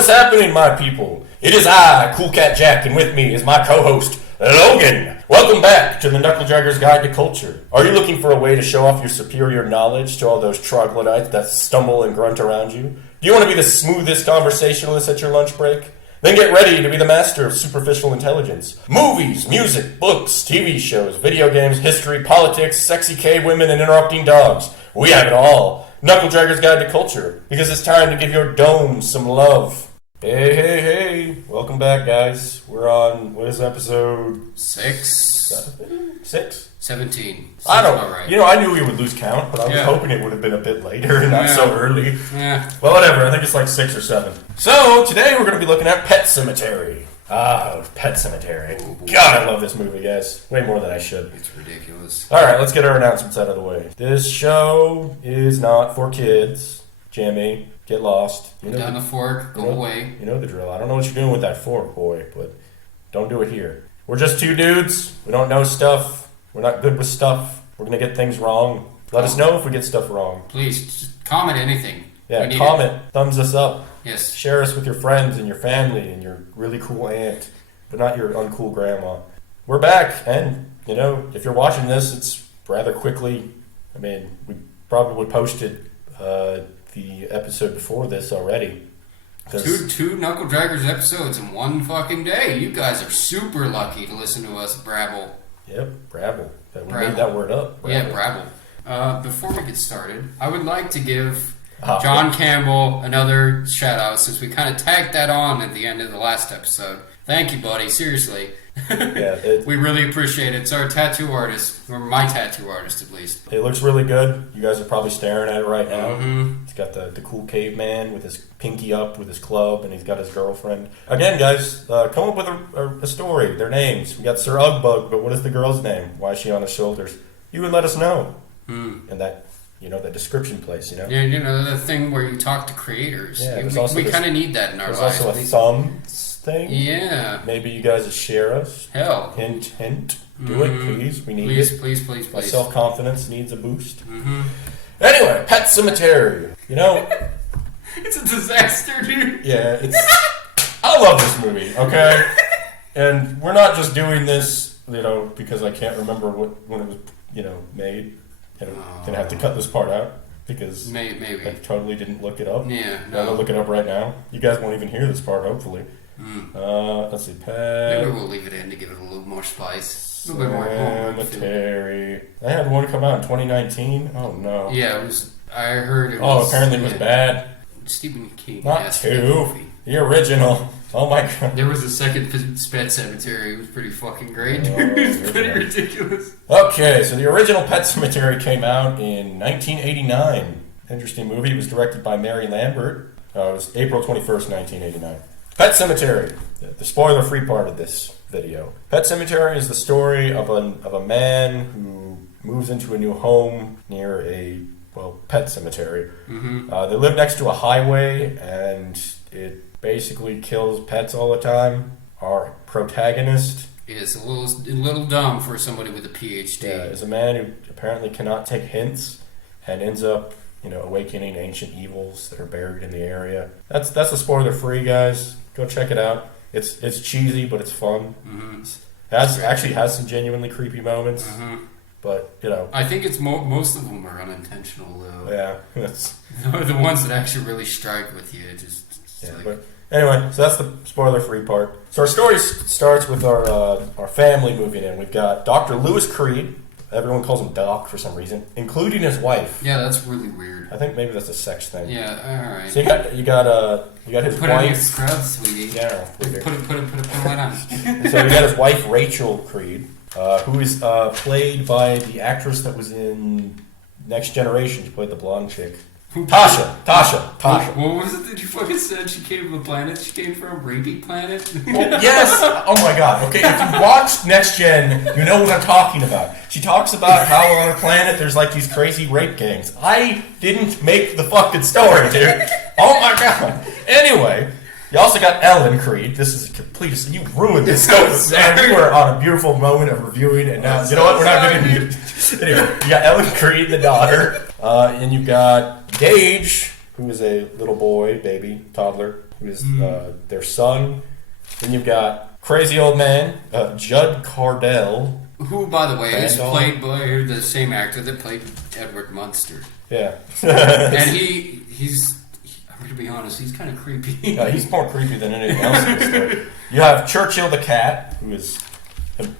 is happening, my people? It is I, Cool Cat Jack, and with me is my co-host, Logan. Welcome back to the Knuckle Dragger's Guide to Culture. Are you looking for a way to show off your superior knowledge to all those troglodytes that stumble and grunt around you? Do you want to be the smoothest conversationalist at your lunch break? Then get ready to be the master of superficial intelligence. Movies, music, books, TV shows, video games, history, politics, sexy cave women, and interrupting dogs. We have it all. Knuckle Dragger's Guide to Culture, because it's time to give your dome some love. Hey. Welcome back, guys. We're on, what is episode? 6? 17. I don't know. Right. You know, I knew we would lose count, but I was hoping it would have been a bit later and not so early. Yeah. Well, whatever. I think it's like 6 or 7. So, today we're going to be looking at Pet Sematary. Pet Sematary. Oh, God, I love this movie, guys. Way more than I should. It's ridiculous. Alright, let's get our announcements out of the way. This show is not for kids. Jimmy, get lost. Put down the fork, go away. You know the drill. I don't know what you're doing with that fork, boy, but don't do it here. We're just two dudes. We don't know stuff. We're not good with stuff. We're going to get things wrong. Let us know if we get stuff wrong. Please, just comment anything. Yeah, comment. Thumbs us up. Yes. Share us with your friends and your family and your really cool aunt, but not your uncool grandma. We're back, and, you know, if you're watching this, it's rather quickly. I mean, we probably posted the episode before this already. Two Knuckle Draggers episodes in one fucking day. You guys are super lucky to listen to us brabble. Yep, brabble. We made that word up. Brabble. Yeah, brabble. Before we get started, I would like to give John Campbell another shout out since we kind of tagged that on at the end of the last episode. Thank you, buddy. Seriously. Yeah, we really appreciate it. It's our tattoo artist, or my tattoo artist at least. It looks really good. You guys are probably staring at it right now. Mm-hmm. He's got the cool caveman with his pinky up with his club, and he's got his girlfriend. Again, guys, come up with a story. Their names. We got Sir Ugbug, but what is the girl's name? Why is she on his shoulders? You would let us know. And that, you know, that description place, you know? Yeah, you know, the thing where you talk to creators. Yeah, we kind of need that in our lives. There's also a thumbs thing. Yeah. Maybe you guys would share us. Hell. Hint. Do it, please. We need it. Please. My self-confidence needs a boost. Mm-hmm. Anyway, Pet Sematary. You know... It's a disaster, dude. Yeah, I love this movie, okay? And we're not just doing this, you know, because I can't remember when it was, you know, made. And I'm going to have to cut this part out because maybe. I totally didn't look it up. Yeah, I'm going to look it up right now. You guys won't even hear this part, hopefully. Let's see, Pet... Maybe we'll leave it in to give it a little more spice. A little bit more Sematary. I had one come out in 2019. Oh, no. Yeah, it was... I heard it was... Oh, apparently it was bad. Stephen King. Not 2. The original. Oh my god. There was a second Pet Sematary. It was pretty fucking great. It was pretty ridiculous. Okay, so the original Pet Sematary came out in 1989. Interesting movie. It was directed by Mary Lambert. It was April 21st, 1989. Pet Sematary. The spoiler-free part of this video. Pet Sematary is the story of a man who moves into a new home near a pet cemetery. Mm-hmm. They live next to a highway, and it basically kills pets all the time. Our protagonist is a little dumb for somebody with a PhD. Yeah, is a man who apparently cannot take hints and ends up, you know, awakening ancient evils that are buried in the area. That's the spoiler free, guys. Go check it out. It's cheesy, but it's fun. Mm-hmm. It actually has some genuinely creepy moments. Mm-hmm. But, you know... I think it's most of them are unintentional, though. Yeah. The ones that actually really strike with you. But anyway, so that's the spoiler-free part. So our story starts with our family moving in. We've got Dr. Lewis Creed. Everyone calls him Doc for some reason, including his wife. Yeah, that's really weird. I think maybe that's a sex thing. Yeah, all right. So you got his put wife. Put on your scrubs, sweetie. Yeah. Put it on. So we got his wife, Rachel Creed. Who is played by the actress that was in Next Generation. She played the blonde chick. Tasha. What was it that you fucking said? She came from the planet she came from? Rapey Planet? Well, yes! Oh my god. Okay, if you watched Next Gen, you know what I'm talking about. She talks about how on her planet there's like these crazy rape gangs. I didn't make the fucking story, dude. Oh my god. Anyway... You also got Ellen Creed. This is a complete... You ruined this story. Man, we were on a beautiful moment of reviewing, and now... You know what? We're not going to... Anyway, you got Ellen Creed, the daughter. And you got Gage, who is a little boy, baby, toddler. who is their son. Then you've got crazy old man, Judd Cardell. Who, by the way, is played by the same actor that played Edward Munster. Yeah. And he's, I'm going to be honest, he's kind of creepy. Yeah, he's more creepy than anything else in the story. You have Churchill the cat, who is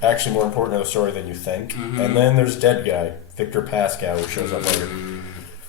actually more important to the story than you think. And then there's Dead Guy, Victor Pascal, who shows up later.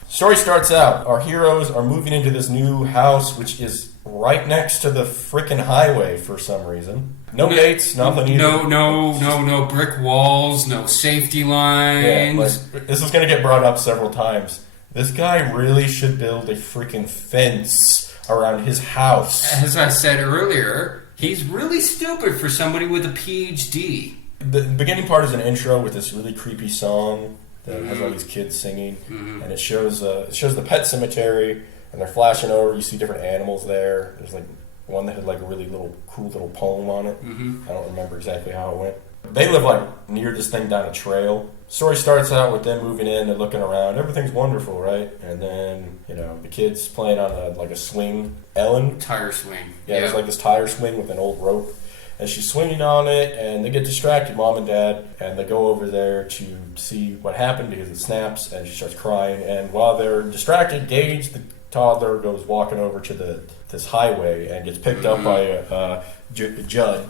Story starts out, our heroes are moving into this new house, which is right next to the frickin' highway for some reason. No gates, nothing either. No brick walls, no safety lines. Yeah, this is going to get brought up several times. This guy really should build a freaking fence around his house. As I said earlier, he's really stupid for somebody with a PhD. The beginning part is an intro with this really creepy song that has all these kids singing, and it shows the pet cemetery, and they're flashing over. You see different animals there. There's like one that had like a really cool little poem on it. I don't remember exactly how it went. They live like near this thing down a trail. Story starts out with them moving in and looking around. Everything's wonderful, right? And then, the kid's playing on a swing. Ellen? Tire swing. Yeah, there's like this tire swing with an old rope. And she's swinging on it, and they get distracted, Mom and Dad, and they go over there to see what happened because it snaps, and she starts crying. And while they're distracted, Gage, the toddler, goes walking over to this highway and gets picked up by Judd.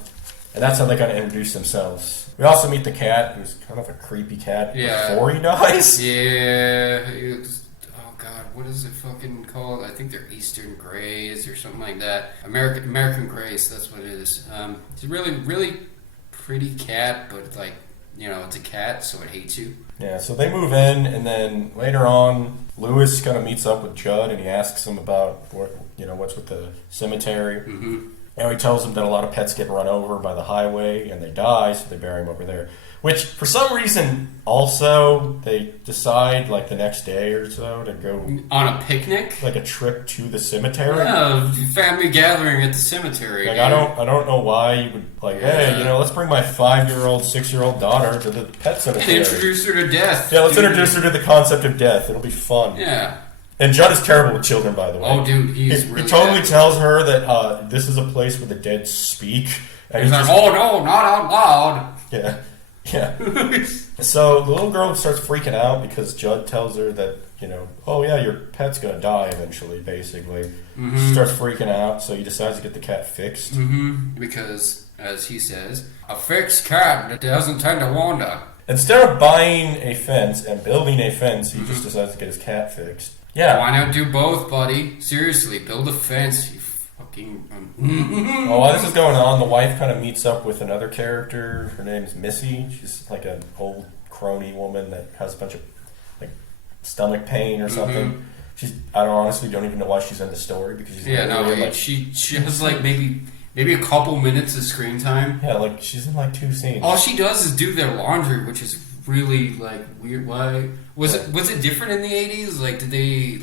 And that's how they kind of introduce themselves. We also meet the cat, who's kind of a creepy cat before he dies. Yeah. Oh, God. What is it fucking called? I think they're Eastern Greys or something like that. American Greys, that's what it is. It's a really, really pretty cat, but, it's a cat, so it hates you. Yeah, so they move in, and then later on, Lewis kind of meets up with Judd, and he asks him about what's with the cemetery. And he tells him that a lot of pets get run over by the highway and they die, so they bury him over there. Which, for some reason, also, they decide, the next day or so to go... On a picnic? Like a trip to the cemetery? Yeah, family gathering at the cemetery. I don't know why you would, hey, let's bring my 5-year-old, 6-year-old daughter to the pet cemetery. And introduce her to death. Yeah, let's introduce her to the concept of death. It'll be fun. Yeah. And Judd is terrible with children, by the way. Oh, dude, he really totally bad. tells her that this is a place where the dead speak. And he's like, oh, no, not out loud. Yeah. So the little girl starts freaking out because Judd tells her that, your pet's going to die eventually, basically. She starts freaking out, so he decides to get the cat fixed. Because, as he says, a fixed cat that doesn't tend to wander. Instead of buying a fence and building a fence, he just decides to get his cat fixed. Yeah. Why not do both, buddy? Seriously, build a fence, you fucking... While this is going on, the wife kind of meets up with another character. Her name's Missy. She's like an old crony woman that has a bunch of stomach pain or something. I honestly don't even know why she's in the story because she's she has maybe a couple minutes of screen time. Yeah, she's in 2 scenes. All she does is do their laundry, which is really weird. Why was it different in the 80s? Did they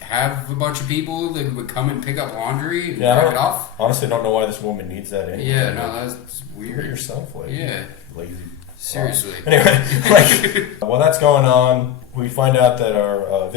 have a bunch of people that would come and pick up laundry and drop it off? Honestly, don't know why this woman needs that anyway. Yeah, no, that's weird. Do it yourself, lazy. Seriously. Anyway, while that's going on, we find out that our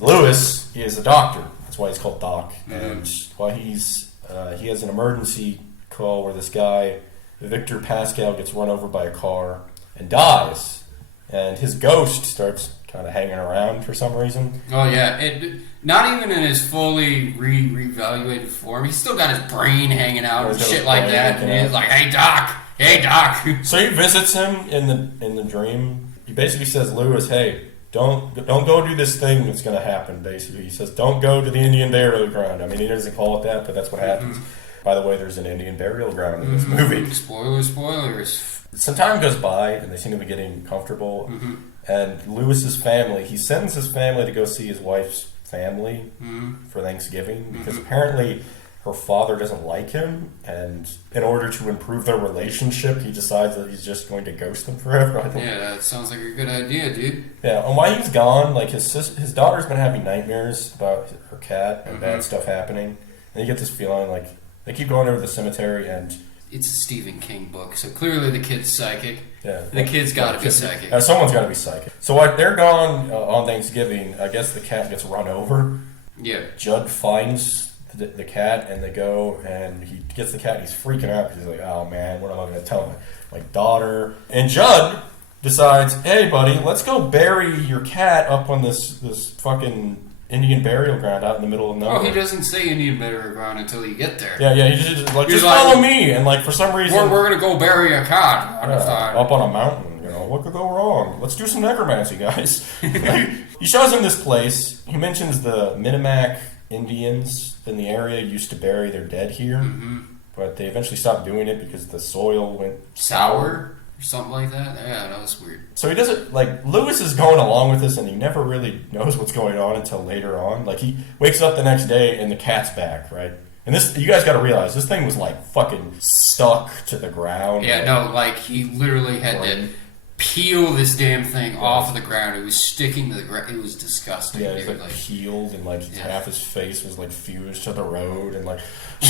Lewis is a doctor. That's why he's called Doc. And while he has an emergency call where this guy, Victor Pascal, gets run over by a car and dies. And his ghost starts kind of hanging around for some reason. Oh, yeah. Not even in his fully reevaluated form. He's still got his brain hanging out and shit like that. And he's like, hey, Doc. So he visits him in the dream. He basically says, Lewis, hey, don't go do this thing that's going to happen, basically. He says, don't go to the Indian burial ground. I mean, he doesn't call it that, but that's what happens. By the way, there's an Indian burial ground in this movie. Spoilers. Some time goes by, and they seem to be getting comfortable. And Lewis's family, he sends his family to go see his wife's family for Thanksgiving, because apparently her father doesn't like him, and in order to improve their relationship, he decides that he's just going to ghost them forever. Yeah, that sounds like a good idea, dude. Yeah, and while he's gone, his daughter's been having nightmares about her cat and bad stuff happening, and you get this feeling they keep going over the cemetery, and it's a Stephen King book, so clearly the kid's psychic. Yeah, the kid's got to be psychic. Someone's got to be psychic. So while they're gone on Thanksgiving, I guess the cat gets run over. Yeah. Judd finds the cat, and they go, and he gets the cat, and he's freaking out because he's like, oh man, what am I going to tell my daughter? And Judd decides, hey buddy, let's go bury your cat up on this fucking Indian burial ground out in the middle of nowhere. Oh, he doesn't say Indian burial ground until you get there. Yeah, he just follow me, and like for some reason we're gonna go bury a cat up on a mountain. What could go wrong? Let's do some necromancy, guys. He shows him this place. He mentions the Minimac Indians in the area used to bury their dead here, but they eventually stopped doing it because the soil went sour or something like that. Yeah, that was weird. So he doesn't, like, Lewis is going along with this, and he never really knows what's going on until later on. Like, he wakes up the next day, and the cat's back, right? And this, you guys got to realize, this thing was like fucking stuck to the ground. Yeah, no, like he literally had to peel this damn thing off of the ground. It was sticking to the ground. It was disgusting. Yeah, it was like peeled, and like half his face was like fused to the road, and like.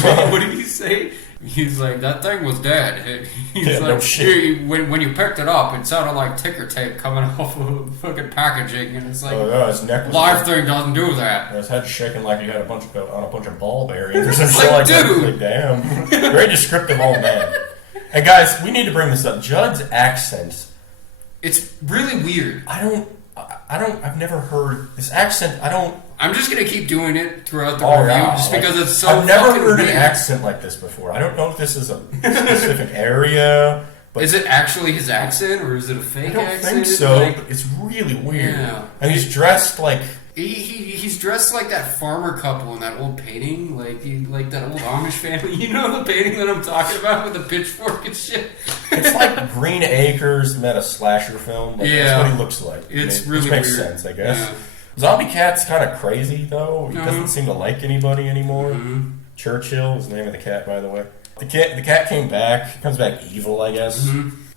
What did he say? He's like, that thing was dead. He's like, no shit. When you picked it up, it sounded like ticker tape coming off of fucking packaging, and it's like, his neck was live thing doesn't do that. His head shaking like he had a bunch of ball bearings or some shit like dude. That. Like, damn, very descriptive old man. And guys, we need to bring this up. Judd's accent. It's really weird. I've never heard this accent. I'm just gonna keep doing it throughout the review, just because it's so. I've never heard weird. an accent like this before. I don't know if this is a specific area. But is it actually his accent, or is it a fake accent? I don't think so. Like, but it's really weird. Yeah. And he's dressed like. He's dressed like that farmer couple in that old painting, like that old Amish family. You know the painting that I'm talking about with the pitchfork and shit. It's like Green Acres met a slasher film. Like, that's what he looks like. It's really which makes weird. sense, I guess. Yeah. Zombie Cat's kind of crazy though. He doesn't seem to like anybody anymore. Churchill is the name of the cat, by the way. The cat came back. He comes back evil, I guess.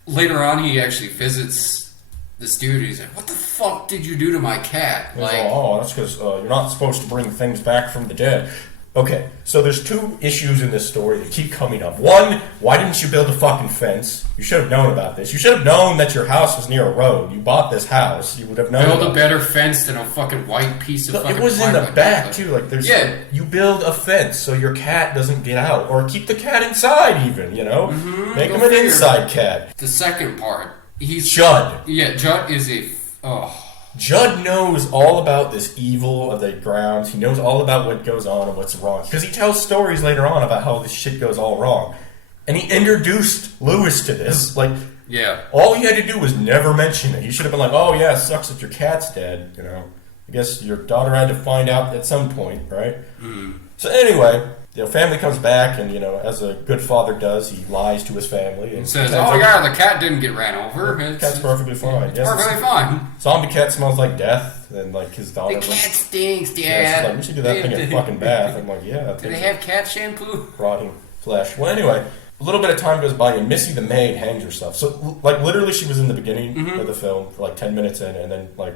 Later on, he actually visits this dude. He's like, "What the fuck did you do to my cat?" Like, that's because you're not supposed to bring things back from the dead. Okay, so there's two issues in this story that keep coming up. One, why didn't you build a fucking fence? You should have known about this. You should have known that your house was near a road. You bought this house. You would have known. Build a better fence than a fucking white piece of fucking. It was in the back too. Like there's. Yeah. You build a fence so your cat doesn't get out, or keep the cat inside. Even make him an inside cat. The second part, he's Judd. Yeah, Judd is a. Judd knows all about this evil of the grounds. He knows all about what goes on and what's wrong. Because he tells stories later on about how this shit goes all wrong. And he introduced Lewis to this. Like, all he had to do was never mention it. He should have been like, oh yeah, it sucks that your cat's dead, I guess your daughter had to find out at some point, right? So anyway, family comes back, and as a good father does, he lies to his family and says, "Oh yeah, the cat didn't get ran over. The cat's perfectly fine. It's perfectly fine. Zombie cat smells like death, and like his daughter. The cat stinks, Dad. Yeah, she's like, we should do that thing in a fucking bath. I'm like, yeah. Do they have cat shampoo? Rotting flesh. Well, anyway, a little bit of time goes by, and Missy the maid hangs herself. So, like, literally, she was in the beginning of the film for like 10 minutes in, and then like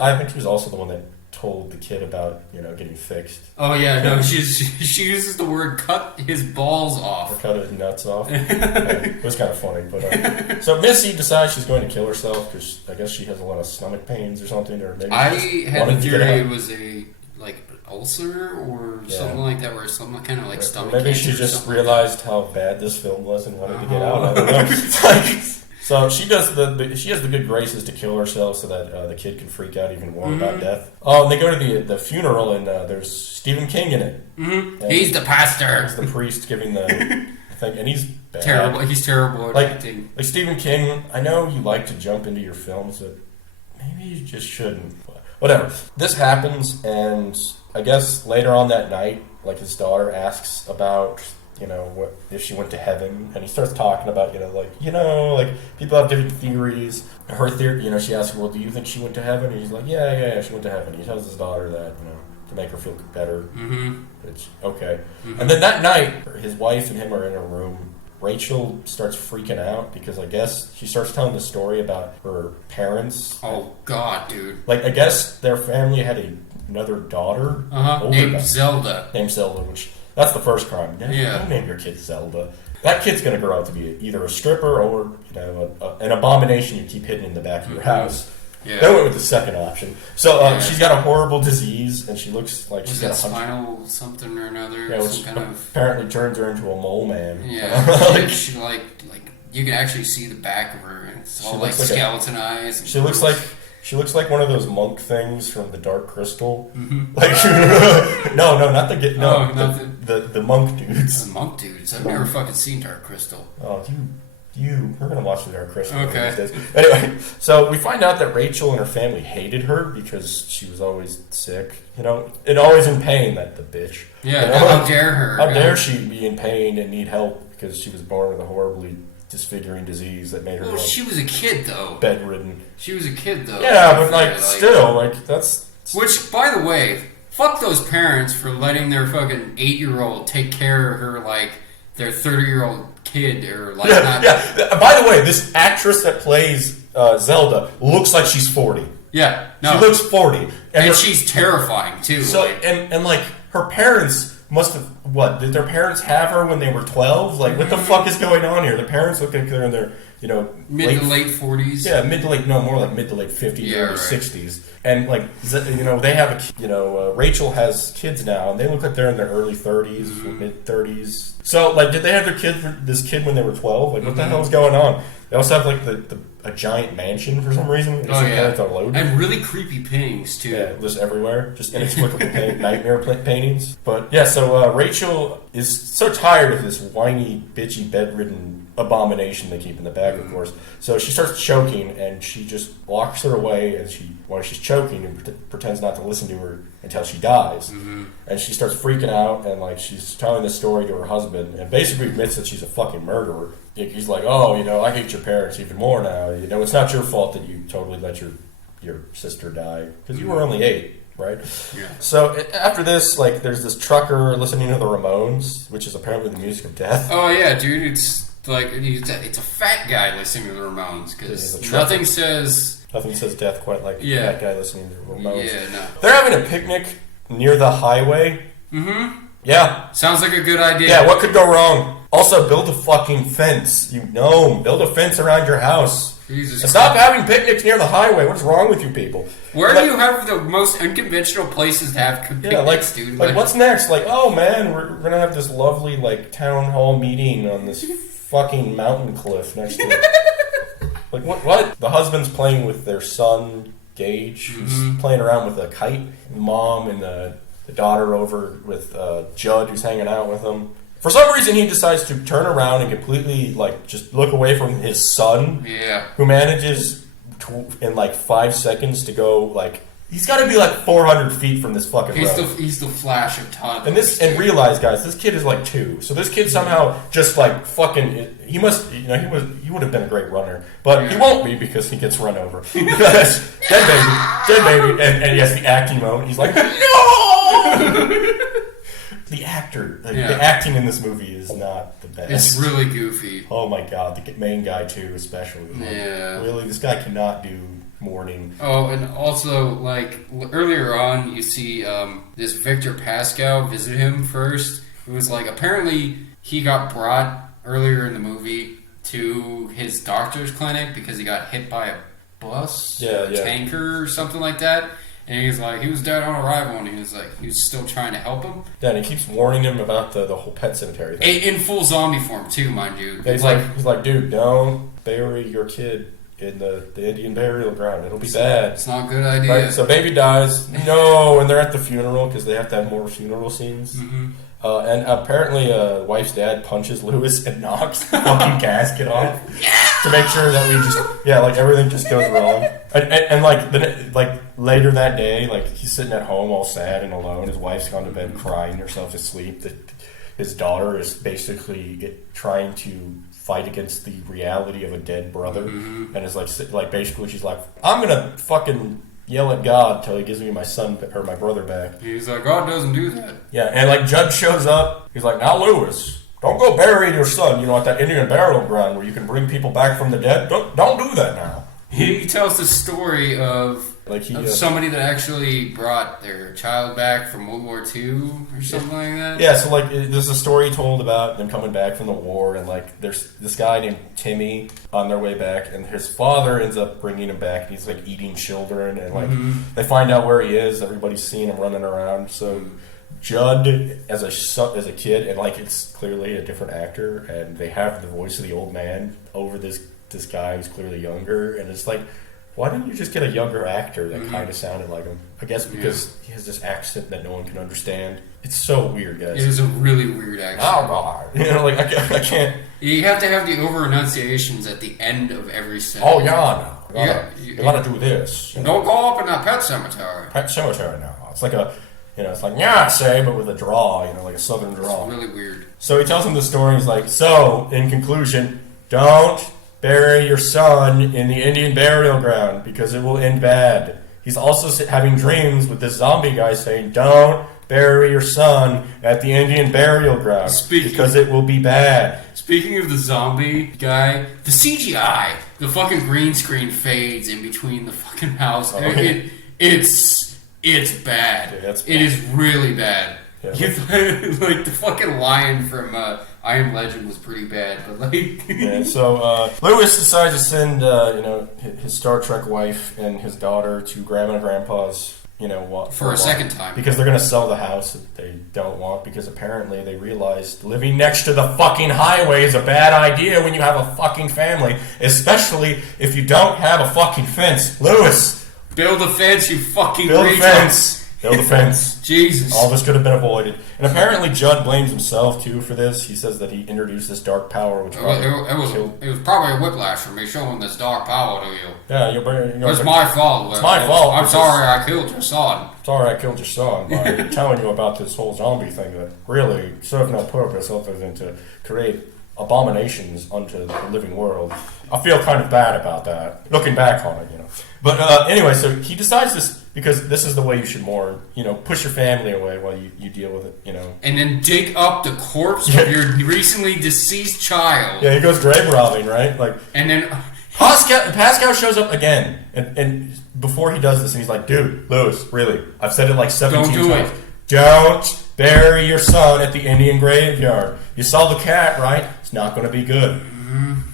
I think she was also the one that told the kid about getting fixed. Oh yeah, no, she uses the word "cut his balls off" or cut his nuts off. It was kind of funny, but so Missy decides she's going to kill herself because I guess she has a lot of stomach pains or something, or maybe I had a theory it was a ulcer or something like that, or some kind of like stomach. Maybe she just realized how bad this film was and wanted to get out. I don't know. So she has the good graces to kill herself so that the kid can freak out even more about death. Oh, and they go to the funeral, and there's Stephen King in it. He's the pastor. He's the priest giving the thing, and he's bad. Terrible. He's terrible at acting. Like Stephen King, I know you like to jump into your films, but maybe you just shouldn't. Whatever. This happens, and I guess later on that night, like his daughter asks about what if she went to heaven, and he starts talking about people have different theories. Her theory, she asks, well, do you think she went to heaven? And he's like, yeah, she went to heaven. He tells his daughter that to make her feel better. Which okay. And then that night, his wife and him are in a room. Rachel starts freaking out because I guess she starts telling the story about her parents. Oh God, dude! Like I guess their family had another daughter named Zelda. Which. That's the first crime. Don't name your kid Zelda. That kid's going to grow up to be either a stripper or an abomination you keep hidden in the back of your house. Yeah. They went with the second option. So she's got a horrible disease, and she looks like she's got a spinal something or another. Yeah, which apparently turns her into a mole man. Yeah, she like you can actually see the back of her, and it's all like skeletonized. She looks like one of those monk things from the Dark Crystal. Mm-hmm. Like no, not the monk dudes. The monk dudes. I've never fucking seen Dark Crystal. Oh, we're gonna watch the Dark Crystal. Okay. Anyway, so we find out that Rachel and her family hated her because she was always sick, and always in pain. That the bitch. Yeah. How dare her? How dare she be in pain and need help because she was born with a horribly disfiguring disease that made her. Well, she was a kid though. Bedridden. She was a kid though. Yeah, but still, that's. Which, by the way, fuck those parents for letting their fucking 8-year-old take care of her like their 30-year-old kid or like not. Yeah. By the way, this actress that plays Zelda looks like she's 40. Yeah, no. She looks 40, and she's terrifying too. So and like her parents must have did their parents have her when they were 12? Like what the fuck is going on here? The parents look like they're in their mid to late 40s. Yeah, more like mid to late 50s or 60s. And like they have Rachel has kids now, and they look like they're in their early 30s, mid 30s. So like, did they have this kid when they were 12? Like, what the hell is going on? They also have like a giant mansion for some reason. And really creepy paintings too. Yeah, just everywhere, just inexplicable nightmare paintings. But yeah, so Rachel is so tired of this whiny, bitchy, bedridden abomination they keep in the bag, of course. So she starts choking, and she just locks her away, and while she's choking, and pretends not to listen to her until she dies. Mm-hmm. And she starts freaking out, and like she's telling this story to her husband, and basically admits that she's a fucking murderer. He's like, oh, I hate your parents even more now. It's not your fault that you totally let your sister die because you were only 8. Right? Yeah. So after this, like, there's this trucker listening to the Ramones, which is apparently the music of death. Oh yeah, dude, it's like it's a fat guy listening to the Ramones because nothing says death quite like a fat guy listening to the Ramones. Yeah, no. They're having a picnic near the highway. Mm-hmm. Yeah. Sounds like a good idea. Yeah, what could go wrong? Also, build a fucking fence. Build a fence around your house. Jesus Stop having picnics near the highway. What's wrong with you people? Where do you have the most unconventional places to have picnics, dude? Like, what's next? Like, oh man, we're gonna have this lovely like town hall meeting on this fucking mountain cliff next to it. Like, what? The husband's playing with their son, Gage, who's playing around with a kite. The mom and the daughter over with Judd, who's hanging out with them. For some reason, he decides to turn around and completely, like, just look away from his son. Yeah. Who manages in, like, 5 seconds to go, like... He's got to be, like, 400 feet from this fucking road. He's the Flash of Toddler. And realize, guys, this kid is, like, 2. So this kid somehow just, like, fucking... He must... he would have been a great runner. But he won't be because he gets run over. Because... dead baby. And he has the acting moment. He's like, no! The acting in this movie is not the best. It's really goofy. Oh my god, the main guy too, especially. Really, this guy cannot do mourning. Oh, and also, like, earlier on, you see this Victor Pascal visit him first. It was like, apparently, he got brought earlier in the movie to his doctor's clinic because he got hit by a bus or a tanker or something like that. And he was dead on arrival, and he was still trying to help him. Yeah, and he keeps warning him about the whole Pet Sematary thing. In full zombie form, too, mind you. Yeah, he's like, dude, don't bury your kid in the Indian burial ground. It'll be bad. It's not a good idea. Right? So baby dies. No, and they're at the funeral because they have to have more funeral scenes. Mm-hmm. And apparently, wife's dad punches Lewis and knocks the fucking casket off to make sure that everything just goes wrong. And later that day, like he's sitting at home all sad and alone. His wife's gone to bed crying herself to sleep. His daughter is basically trying to fight against the reality of a dead brother, and is like basically she's like, I'm gonna fucking yell at God till he gives me my son or my brother back. He's like, God doesn't do that. Yeah, and like Judd shows up. He's like, now Lewis, don't go bury your son. At that Indian burial ground where you can bring people back from the dead. Don't do that now. He tells the story of Like somebody that actually brought their child back from World War II or something like that. Yeah, so like there's a story told about them coming back from the war, and like there's this guy named Timmy on their way back, and his father ends up bringing him back. And he's like eating children, and like they find out where he is. Everybody's seeing him running around. So Judd as a kid, and like it's clearly a different actor, and they have the voice of the old man over this guy who's clearly younger, and it's like, why didn't you just get a younger actor that kind of sounded like him? I guess because he has this accent that no one can understand. It's so weird, guys. It is a really weird accent. Oh God, you know, like I can't. You have to have the over enunciations at the end of every sentence. Oh yeah, no. You gotta do this. Don't go up in that pet cemetery. Pet cemetery now. It's like it's like yeah, say, but with a draw, like a southern draw. It's really weird. So he tells him the story. He's like, so in conclusion, don't bury your son in the Indian burial ground because it will end bad. He's also having dreams with this zombie guy saying, don't bury your son at the Indian burial ground because it will be bad. Speaking of the zombie guy, the CGI, the fucking green screen fades in between the fucking house. Oh, It's bad. Yeah, bad. It is really bad. Yeah. Like the fucking lion from I Am Legend was pretty bad, but like yeah, so Lewis decides to send his Star Trek wife and his daughter to Grandma and Grandpa's for a second time because they're going to sell the house that they don't want because apparently they realized living next to the fucking highway is a bad idea when you have a fucking family, especially if you don't have a fucking fence. Lewis, build a fence, you fucking build a fence. Build a fence. Jesus. All this could have been avoided. And apparently Judd blames himself, too, for this. He says that he introduced this dark power, which it was probably a whiplash for me showing this dark power to you. Yeah, it's my fault. It's my fault. I'm sorry I killed your son. Sorry I killed your son by telling you about this whole zombie thing that really served no purpose other than to create abominations unto the living world. I feel kind of bad about that, looking back on it, But anyway, so he decides this because this is the way you should mourn. Push your family away while you deal with it, And then dig up the corpse of your recently deceased child. Yeah, he goes grave robbing, right? And then Pascal shows up again, and before he does this, and he's like, dude, Lewis, really, I've said it like 17 times. Don't bury your son at the Indian graveyard. You saw the cat, right? It's not going to be good.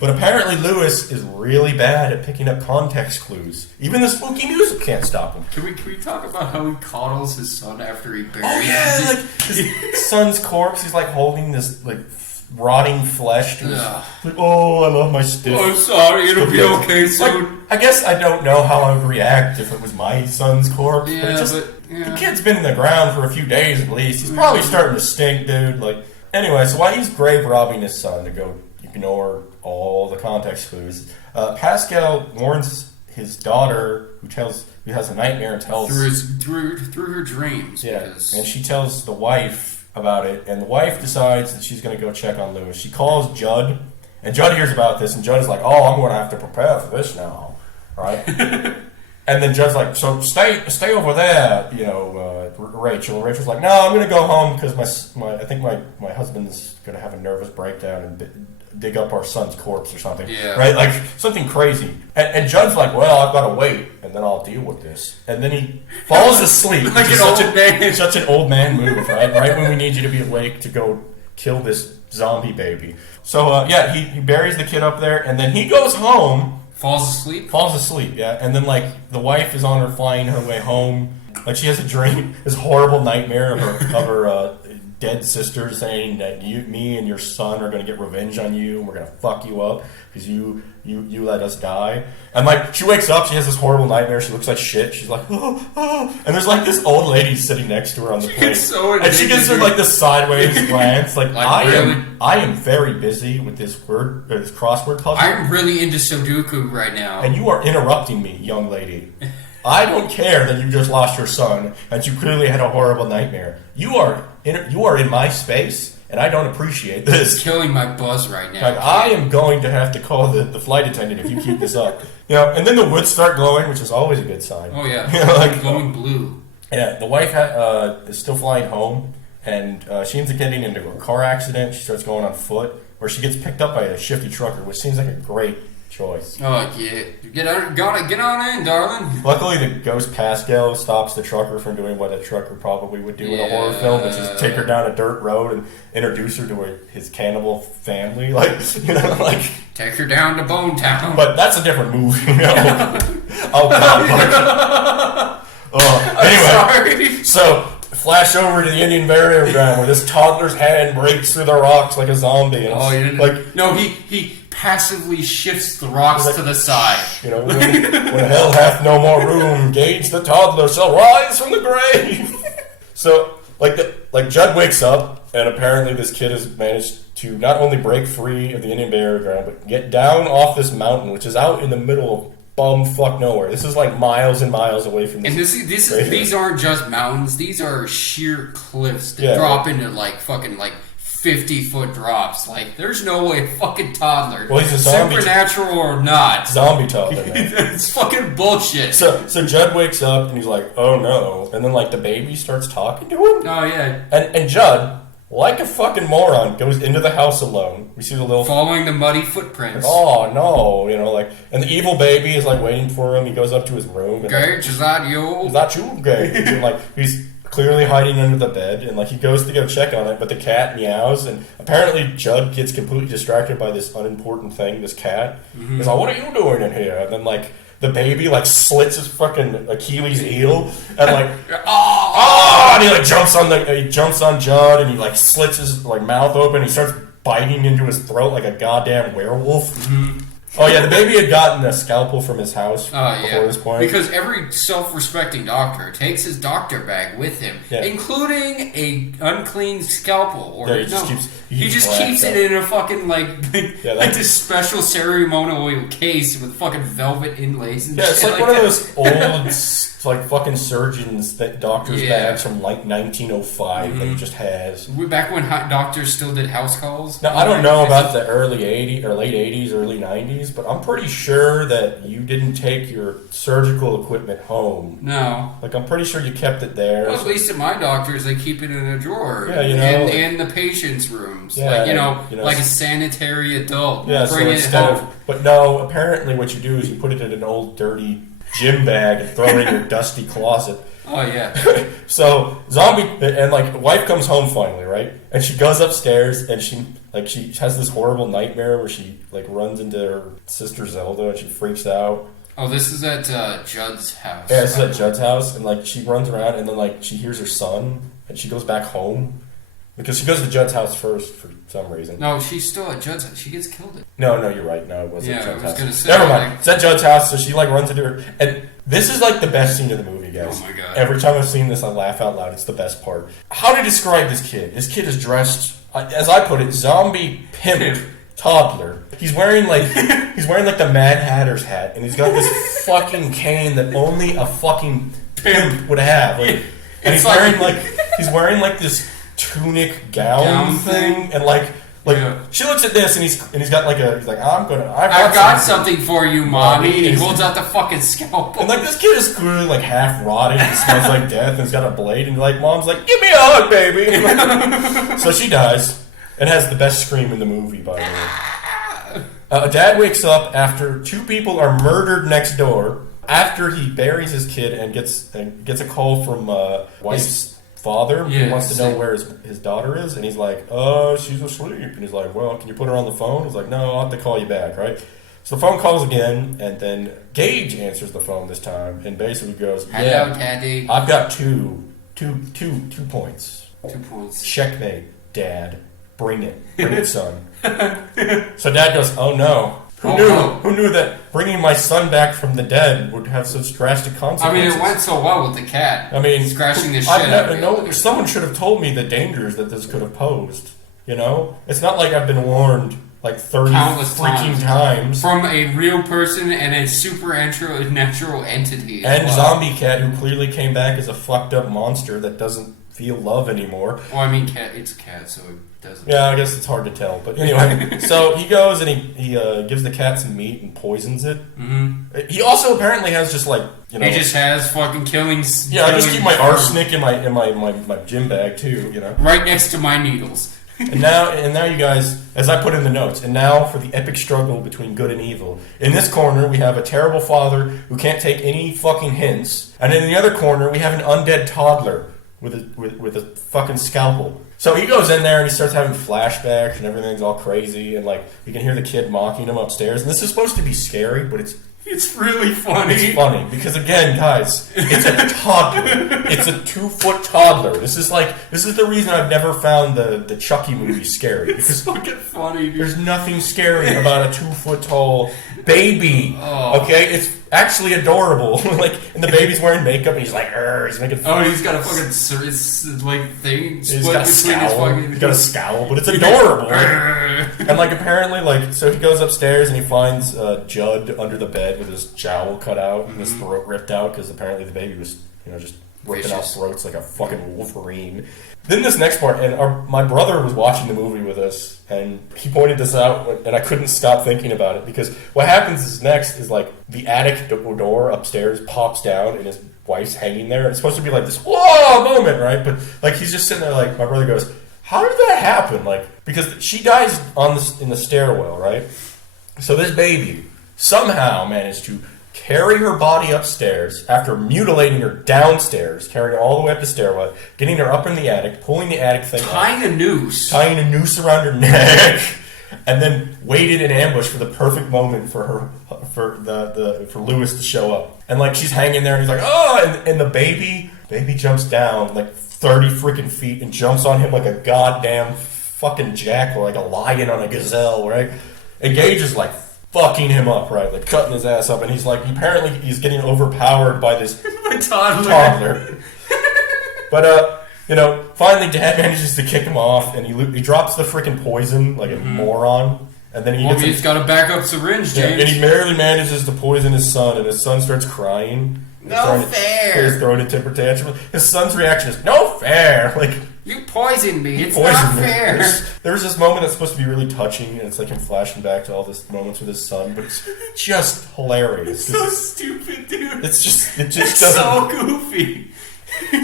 But apparently Lewis is really bad at picking up context clues. Even the spooky music can't stop him. Can we talk about how he coddles his son after he buries him? Oh yeah, like his son's corpse. He's like holding this like rotting flesh. Like, oh, I love my stiff. Oh, I'm sorry, it'll be okay soon. Like, I guess I don't know how I would react if it was my son's corpse. Yeah, but the kid's been in the ground for a few days at least. He's probably starting to stink, dude. Like anyway, so while he's grave robbing his son to go ignore all the context clues, Pascal warns his daughter, who has a nightmare, and tells through her dreams. Yeah, and she tells the wife about it, and the wife decides that she's going to go check on Lewis. She calls Judd, and Judd hears about this, and Judd is like, "Oh, I'm going to have to prepare for this now, right?" And then Judd's like, "So stay over there, Rachel." And Rachel's like, "No, I'm going to go home because I think my husband's going to have a nervous breakdown and dig up our son's corpse or something." Yeah. Right? Like something crazy. And Judd's like, "Well, I've got to wait, and then I'll deal with this." And then he falls asleep. Like Such an old man move, right? Right when we need you to be awake to go kill this zombie baby. So he buries the kid up there, and then he goes home. Falls asleep, yeah. And then, like, the wife is on her flying her way home. Like, she has a dream, this horrible nightmare of her dead sister saying that me and your son are going to get revenge on you, and we're going to fuck you up because you let us die. And, like, she wakes up, she has this horrible nightmare, she looks like shit, she's like, oh. And there's, like, this old lady sitting next to her on the plane. And she gives her, like, this sideways glance, like I am very busy with this crossword puzzle. I'm really into Sudoku right now. And you are interrupting me, young lady. I don't care that you just lost your son and you clearly had a horrible nightmare. You are in my space, and I don't appreciate this. It's killing my buzz right now. Like, I am going to have to call the flight attendant if you keep this up. And then the woods start glowing, which is always a good sign. Oh yeah, like glowing blue. Yeah, the wife is still flying home, and she ends up getting into a car accident. She starts going on foot, where she gets picked up by a shifty trucker, which seems like a great choice. Oh, yeah. Get on in, darling. Luckily, the ghost Pascal stops the trucker from doing what a trucker probably would do in a horror film, which is take her down a dirt road and introduce her to his cannibal family. Take her down to Bone Town. But that's a different movie, Oh, God. Anyway, so flash over to the Indian burial ground where this toddler's hand breaks through the rocks like a zombie. And no, he passively shifts the rocks to the side. When hell hath no more room, Gage the toddler shall rise from the grave. So, Judd wakes up, and apparently this kid has managed to not only break free of the Indian burial ground, but get down off this mountain, which is out in the middle of bumfuck nowhere. This is miles and miles away from this. And these aren't just mountains; these are sheer cliffs that drop into 50-foot drops. There's no way a fucking toddler, well, he's a zombie, supernatural or not, zombie toddler, man. It's fucking bullshit. So Judd wakes up and he's like, "Oh no!" And then the baby starts talking to him. Oh yeah. And Judd, like a fucking moron, goes into the house alone. We see the little following the muddy footprints. Oh no, and the evil baby is waiting for him. He goes up to his room. And, Gage, is that you? Is that you, Gage? And, he's clearly hiding under the bed, and he goes to go check on it, but the cat meows, and apparently Judd gets completely distracted by this unimportant thing. This cat. He's like, "What are you doing in here?" And then the baby slits his fucking Achilles heel and and he jumps on Judd and he slits his mouth open. He starts biting into his throat like a goddamn werewolf. Mm-hmm. Oh yeah, the baby had gotten a scalpel from his house before this point. Because every self-respecting doctor takes his doctor bag with him, including a unclean scalpel. He just keeps it in a fucking this special ceremonial case with fucking velvet inlays and shit. It's one of those old fucking surgeons doctors bags from 1905 that he just has. Back when doctors still did house calls. Now I don't know about the early 80s or late 80s, early 90s. But I'm pretty sure that you didn't take your surgical equipment home. No. I'm pretty sure you kept it there. Well, at least at my doctor's, they keep it in a drawer. Yeah, in the patient's rooms. Yeah, like a sanitary adult. Yeah, bring it home. But no, apparently what you do is you put it in an old dirty gym bag and throw it in your dusty closet. Oh, yeah. So, wife comes home finally, right? And she goes upstairs and she has this horrible nightmare where she, runs into her sister Zelda and she freaks out. Oh, this is at Judd's house. Yeah, this is at Judd's house, and, she runs around and then, she hears her son and she goes back home. Because she goes to Judd's house first for some reason. No, she's still at Judd's house. She gets killed. No, you're right. No, it wasn't Judd's house. Gonna say, never mind. It's at Judd's house, so she runs into her. And this is the best scene of the movie, guys. Oh my god. Every time I've seen this, I laugh out loud. It's the best part. How to describe this kid? This kid is dressed, as I put it, zombie pimp toddler. He's wearing the Mad Hatter's hat, and he's got this fucking cane that only a fucking pimp would have. And he's wearing this tunic gown thing, and she looks at this and he's got he's like, I've got something for you, mommy. And he holds out the fucking scalpel. And this kid is clearly half rotted and smells like death and he's got a blade and mom's like, give me a hug, baby. So she dies and has the best scream in the movie, by the way. Dad wakes up after two people are murdered next door after he buries his kid and gets a call from wife's father who wants to know where his daughter is, and he's like, she's asleep. And he's like, well, can you put her on the phone? He's like, no, I'll have to call you back, right? So the phone calls again, and then Gage answers the phone this time, and basically goes, hello, Daddy. I've got two points. 2 points. Checkmate, Dad. Bring it, son. So Dad goes, oh no. Who knew that bringing my son back from the dead would have such drastic consequences? It went so well with the cat. Scratching the shit out of me. Someone should have told me the dangers that this could have posed. It's not like I've been warned 30 countless freaking times. From a real person and a supernatural entity. And zombie cat who clearly came back as a fucked up monster that doesn't feel love anymore. Well, it's a cat, so it doesn't. Yeah, I guess it's hard to tell. But anyway, so he goes and he gives the cat some meat and poisons it. Mm-hmm. He also apparently has just he just has fucking killings. Yeah, I just keep my arsenic in my gym bag too. Right next to my needles. And now you guys, as I put in the notes, and now for the epic struggle between good and evil. In this corner, we have a terrible father who can't take any fucking hints. And in the other corner, we have an undead toddler with a fucking scalpel. So he goes in there and he starts having flashbacks and everything's all crazy. And, like, you can hear the kid mocking him upstairs. And this is supposed to be scary, but it's really funny. It's funny because, again, guys, it's a toddler. It's a 2-foot toddler. This is the reason I've never found the Chucky movie scary. It's fucking funny, dude. There's nothing scary about a 2-foot tall baby. Oh. Okay, it's actually adorable. And the baby's wearing makeup and he's like, he's making fun. Oh, he's got a fucking thing. He's got a scowl. He's got a scowl, but it's adorable. And apparently, so he goes upstairs and he finds Judd under the bed with his jowl cut out and his throat ripped out because apparently the baby was, just ripping out throats like a fucking Wolverine. Then this next part, and my brother was watching the movie with us, and he pointed this out, and I couldn't stop thinking about it, because what happens is next is, the attic door upstairs pops down, and his wife's hanging there, and it's supposed to be this, whoa, moment, right? But, he's just sitting there, my brother goes, how did that happen? Because she dies in the stairwell, right? So this baby somehow managed to carry her body upstairs after mutilating her downstairs, carrying her all the way up the stairwell, getting her up in the attic, pulling the attic thing tying a noose around her neck, and then waited in ambush for the perfect moment for Lewis to show up. And she's hanging there, and he's like, oh, and the baby jumps down 30 freaking feet and jumps on him like a goddamn fucking jackal, like a lion on a gazelle, right? And Gage is fucking him up, right? Cutting his ass up, and apparently he's getting overpowered by this toddler. But, finally Dad manages to kick him off, and he drops the freaking poison like a moron. And then he's got a backup syringe, James. Yeah, and he barely manages to poison his son, and his son starts crying. No fair. He's throwing a temper tantrum. His son's reaction is, no fair. You poisoned me. It's not fair. There was this moment that's supposed to be really touching, and it's him flashing back to all these moments with his son, but it's just hilarious. It's so stupid, dude. It's doesn't. So goofy.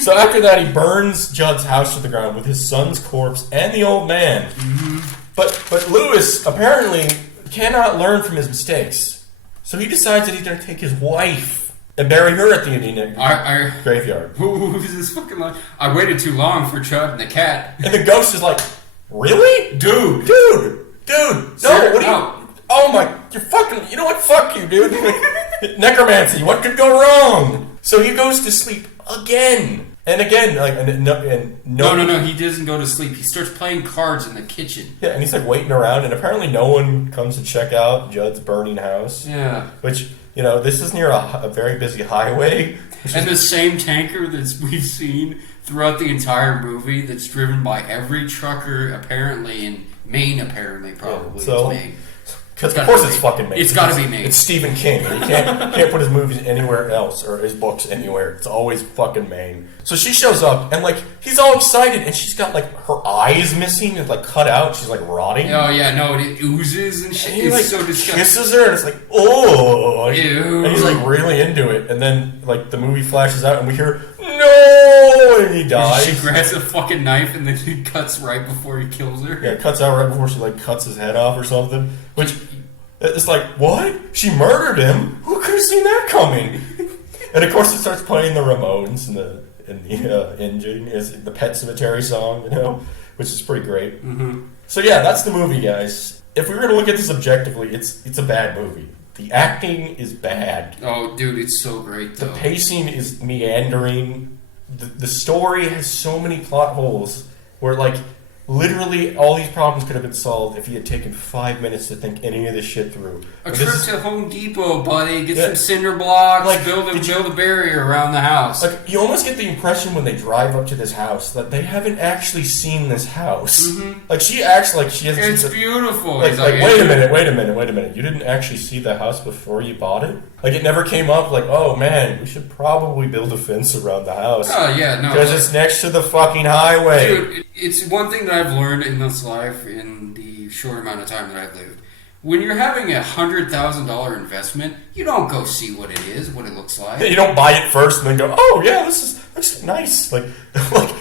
So after that, he burns Judd's house to the ground with his son's corpse and the old man. Mm-hmm. But Lewis apparently cannot learn from his mistakes, so he decides that he's going to take his wife and bury her at the Indian graveyard. Who's this fucking line? I waited too long for Chud and the cat. And the ghost is like, really? Dude. No, what are you... Oh my... You're fucking... You know what? Fuck you, dude. Necromancy. What could go wrong? So he goes to sleep again. And again, No, he doesn't go to sleep. He starts playing cards in the kitchen. Yeah, and he's waiting around, and apparently no one comes to check out Judd's burning house. Yeah. Which... this is near a very busy highway. And the same tanker that we've seen throughout the entire movie that's driven by every trucker, apparently, in Maine, probably. Yeah, so, it's Maine. Because of course it's fucking Maine. It's got to be Maine. It's Stephen King. He can't put his movies anywhere else, or his books anywhere. It's always fucking Maine. So she shows up, and he's all excited, and she's got her eyes missing and cut out. She's rotting. Oh yeah, no, it oozes and shit. And he so disgusting. Kisses her, and it's oh, ew. And he's really into it. And then the movie flashes out, and we hear no, and he dies. She grabs a fucking knife, and then he cuts right before he kills her. Yeah, it cuts out right before she cuts his head off or something. Which it's what? She murdered him? Who could have seen that coming? And of course, it starts playing the Ramones and the engine is the Pet Sematary song, which is pretty great. Mm-hmm. So yeah, that's the movie, guys. If we were to look at this objectively, it's a bad movie. The acting is bad. Oh, dude, it's so great, though. The pacing is meandering. The story has so many plot holes where, literally all these problems could have been solved if he had taken 5 minutes to think any of this shit through. A trip to Home Depot, buddy. Get some cinder blocks. Build a barrier around the house. You almost get the impression when they drive up to this house that they haven't actually seen this house. Mm-hmm. She acts like she hasn't. It's beautiful. Wait a minute. You didn't actually see the house before you bought it? It never came up oh man, we should probably build a fence around the house. Oh yeah, no. Because it's next to the fucking highway. Dude, it's one thing that I've learned in this life in the short amount of time that I've lived. When you're having $100,000 investment, you don't go see what it is, what it looks like. You don't buy it first and then go, oh yeah, this looks nice.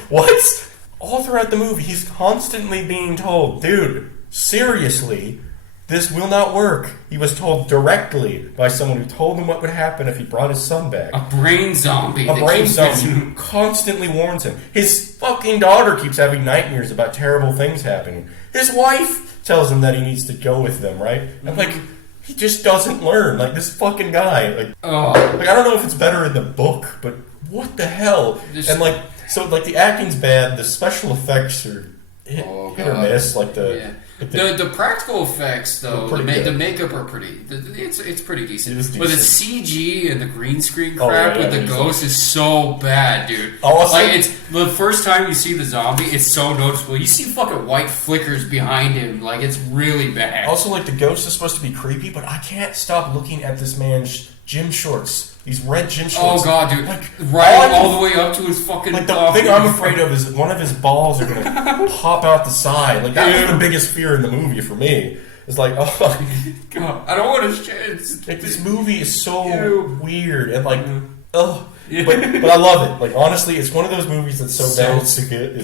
What? all throughout the movie, he's constantly being told, dude, seriously, this will not work. He was told directly by someone who told him what would happen if he brought his son back. A brain zombie. A brain zombie constantly warns him. His fucking daughter keeps having nightmares about terrible things happening. His wife tells him that he needs to go with them, right? And like, he just doesn't learn. Like, this fucking guy. Like, I don't know if it's better in the book, but what the hell? And like, so like the acting's bad. The special effects are hit or miss. Like the practical effects, though, the makeup are pretty. It's pretty decent. But the CG and the green screen crap with the ghost is so bad, dude. Like, it's the first time you see the zombie, it's so noticeable. You see fucking white flickers behind him, like it's really bad. Also, like, the ghost is supposed to be creepy, but I can't stop looking at this man's gym shorts. These red gym shorts. Oh god, dude! Like, all the way up to his fucking. Like, the thing I'm afraid of is that one of his balls are gonna pop out the side. Like, that was the biggest fear in the movie for me. It's like, oh god, I don't want to shit. Like, this movie is so weird and like, but I love it. Like, honestly, it's one of those movies that's so bad it's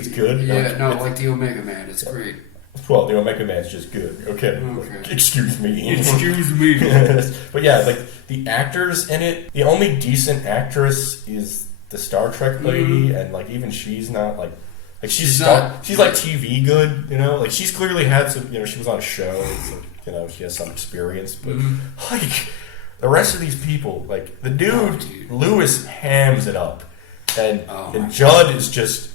good. Yeah, like the Omega Man, it's great. Well, the Omega Man's just good. Okay. Excuse me. But yeah, like, the actors in it, the only decent actress is the Star Trek lady, and like, even she's not like she's like TV good, you know? Like, she's clearly had some, you know, she was on a show, so, you know, she has some experience, but like, the rest of these people, like, the dude, Lewis hams it up, and Judd is just...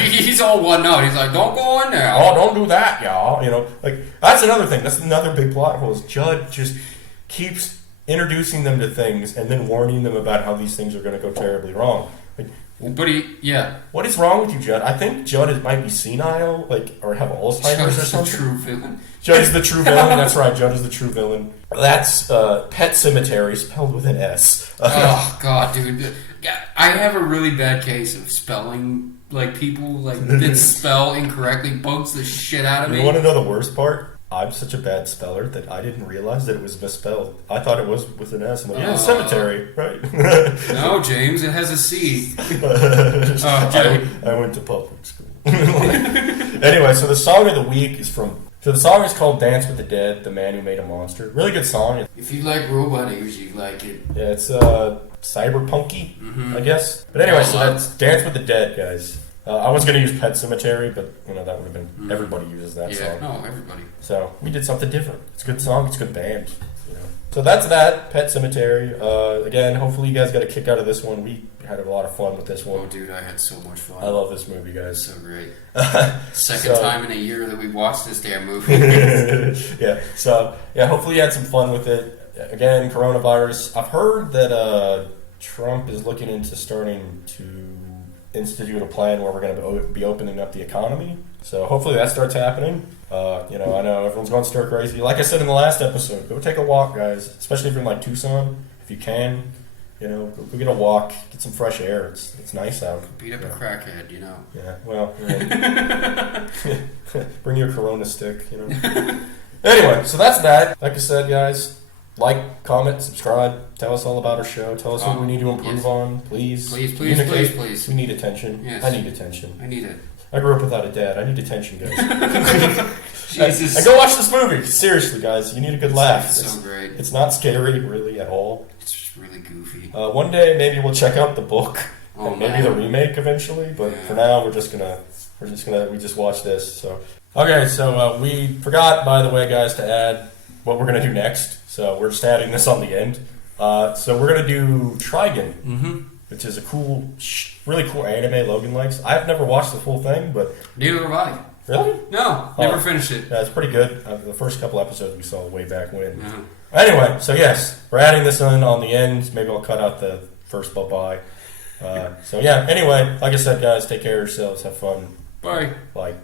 He's all one note. He's like, don't go in there. Oh, don't do that, y'all. You know, like, that's another thing. That's another big plot hole. Is Judd just keeps introducing them to things and then warning them about how these things are going to go terribly wrong. Like, what is wrong with you, Judd? I think Judd might be senile, like, or have Alzheimer's or something. Judd is the true villain. Judd is the true villain. That's right. Judd is the true villain. That's Pet Sematary, spelled with an S. Oh god, dude. I have a really bad case of spelling. Like, people like that spell incorrectly bugs the shit out of me. You want to know the worst part? I'm such a bad speller that I didn't realize that it was misspelled. I thought it was with an S. I'm like, cemetery, right? No, James, it has a C. I went to public school. Anyway, so the song of the week is from... So the song is called Dance with the Dead, The Man Who Made a Monster. Really good song. If you like robot, I usually like it. Yeah, it's cyberpunky, I guess. But anyway, so that's Dance with the Dead, guys. I was going to use Pet Sematary, but, you know, that would have been... Everybody uses that song. Yeah, no, everybody. So we did something different. It's a good song. It's a good band. You know. So that's that, Pet Sematary. Again, hopefully you guys got a kick out of this one. We had a lot of fun with this one. Oh, dude, I had so much fun. I love this movie, guys. So great. Second time in a year that we watched this damn movie. Yeah. So, yeah, hopefully you had some fun with it. Again, coronavirus. I've heard that Trump is looking into starting to institute a plan where we're going to be opening up the economy. So hopefully that starts happening. You know, I know everyone's going stir crazy. Like I said in the last episode, go take a walk, guys. Especially if you're in like Tucson, if you can. You know, go get a walk, get some fresh air. It's nice out. Beat up a crackhead, you know. Yeah, well, bring your Corona stick, you know. Anyway, so that's that. Like I said, guys, like, comment, subscribe. Tell us all about our show. Tell us what we need to improve on. Please. Please. We need attention. Yes. I need attention. I need it. I grew up without a dad. I need attention, guys. Jesus. And go watch this movie. Seriously, guys. You need a good laugh. It's so great. It's not scary, really, at all. It's just really goofy. One day, maybe we'll check out the book. And maybe the remake eventually. But for now, we just watch this. So okay, so we forgot, by the way, guys, to add what we're going to do next. So we're just adding this on the end. So we're going to do Trigun, which is a cool, really cool anime Logan likes. I've never watched the full thing, but... Neither have I. Really? No, never finished it. Yeah, it's pretty good. The first couple episodes we saw way back when. Anyway, so yes, we're adding this on the end. Maybe I'll cut out the first bye-bye. So yeah, anyway, like I said, guys, take care of yourselves. Have fun. Bye. Bye.